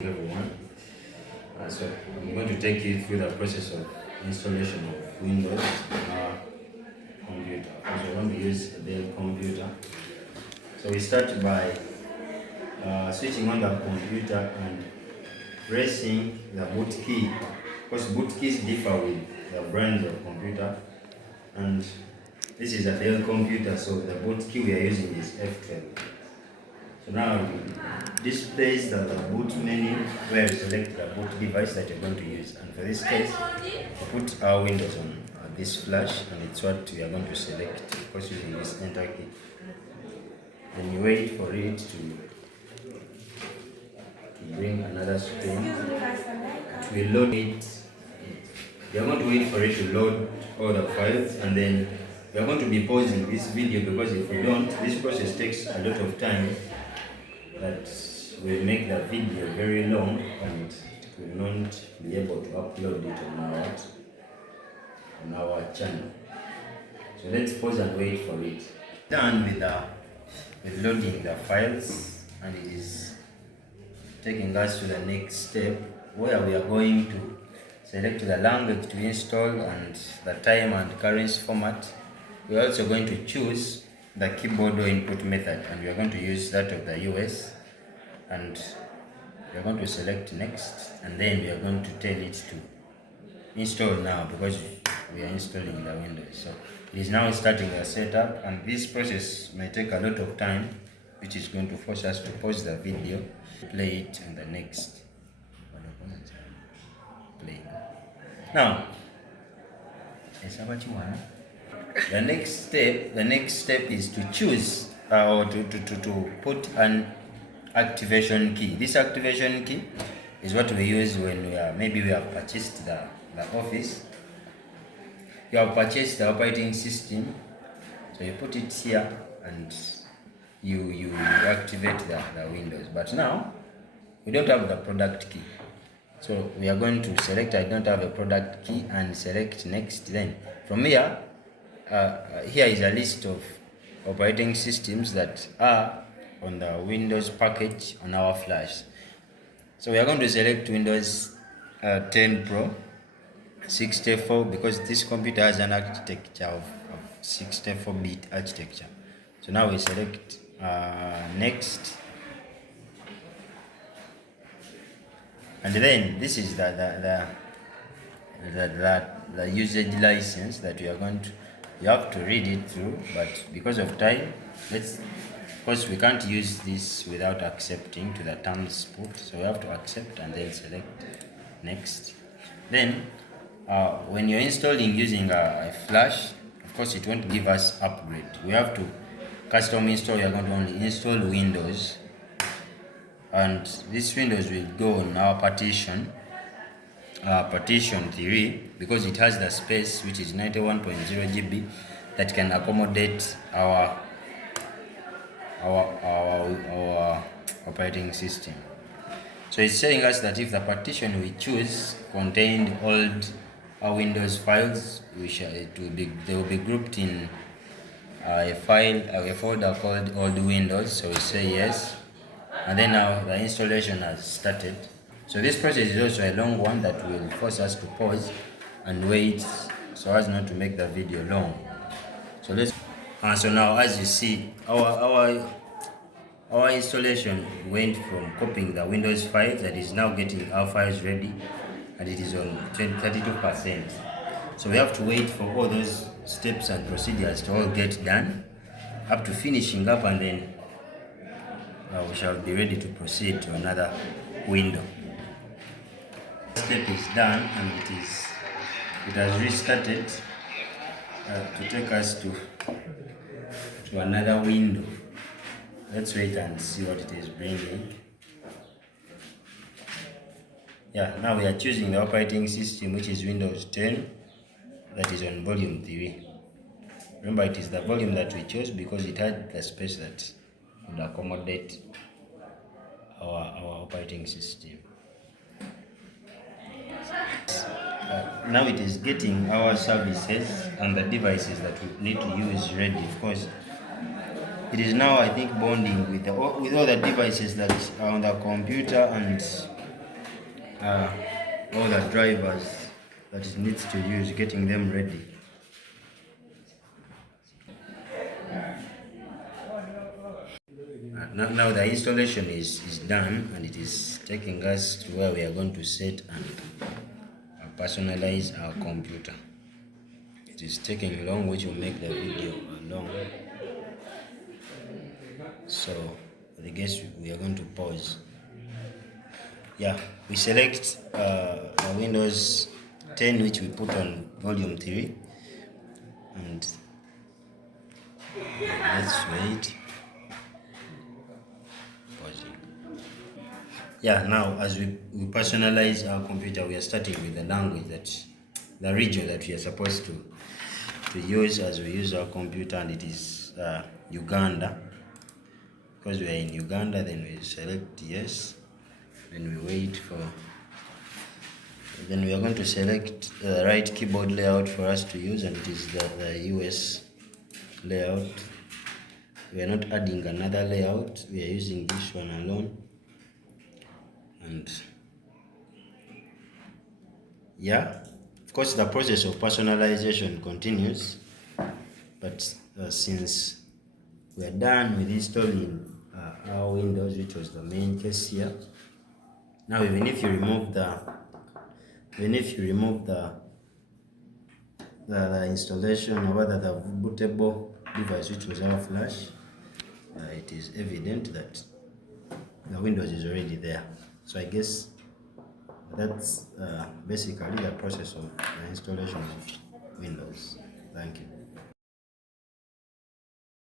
Everyone. So I'm going to take you through the process of installation of Windows on our computer. So we're going to use a Dell computer. So we start by switching on the computer and pressing the boot key, because boot keys differ with the brands of computer. And this is a Dell computer, so the boot key we are using is F12. So now it displays the boot menu where you select the boot device that you're going to use. And for this case, we put our Windows on this flash, and it's what we are going to select, of course using this enter key. Then you wait for it to bring another screen. It will load it. You're going to wait for it to load all the files, and then you're going to be pausing this video, because if you don't, this process takes a lot of time. That will make the video very long, and it will not be able to upload it on our channel. So let's pause and wait for it. Done with loading the files, and it is taking us to the next step, where we are going to select the language to install and the time and currency format. We are also going to choose the keyboard or input method, and we are going to use that of the US, and we are going to select next, and then we are going to tell it to install now, because we are installing the Windows. So it is now starting the setup, and this process may take a lot of time, which is going to force us to pause the video, play it, and the next play. Now the next step is to choose or to put an activation key. This activation key is what we use when we have purchased the office. You have purchased the operating system, so you put it here and you activate the Windows. But now we don't have the product key, so we are going to select I don't have a product key and select next. Then from here, here is a list of operating systems that are on the Windows package on our flash. So we are going to select Windows 10 Pro 64, because this computer has an architecture of 64-bit architecture. So now we select next, and then this is the usage license that we are going to. You have to read it through, but because of time, of course we can't use this without accepting to the terms put, so we have to accept and then select next. Then when you're installing using a flash, of course it won't give us upgrade. We have to custom install. You're going to only install Windows, and this Windows will go on our partition 3, because it has the space, which is 91.0 GB, that can accommodate our operating system. So it's telling us that if the partition we choose contained old Windows files, they will be grouped in a folder called old Windows. So we say yes, and then now the installation has started. So this process is also a long one that will force us to pause and wait, so as not to make the video long. So let's. So now, as you see, our installation went from copying the Windows files, that is now getting our files ready, and it is on 32%. So we have to wait for all those steps and procedures to all get done, up to finishing up, and then we shall be ready to proceed to another window. Step is done, and it has restarted to take us to another window. Let's wait and see what it is bringing. Yeah, now we are choosing the operating system, which is Windows 10, that is on volume 3. Remember, it is the volume that we chose because it had the space that would accommodate our operating system. Now it is getting our services and the devices that we need to use ready. Of course, it is now, I think, bonding with all the devices that are on the computer, and uh, all the drivers that it needs to use, getting them ready. Now the installation is done, and it is taking us to where we are going to set and personalize our computer. It is taking long, which will make the video long. So I guess we are going to pause. Yeah, we select the Windows 10, which we put on volume 3, and let's wait. Pausing. Yeah, now as we personalize our computer, we are starting with the language, the region that we are supposed to use as we use our computer, and it is Uganda. Because we are in Uganda, then we select yes, then we wait for, then we are going to select the right keyboard layout for us to use, and it is the US layout. We are not adding another layout, we are using this one alone. And yeah, of course the process of personalization continues, but since we are done with installing our Windows, which was the main case here, now even if you remove the installation, or rather the bootable device, which was our flash, it is evident that the Windows is already there. So I guess that's basically the process of the installation of Windows. Thank you.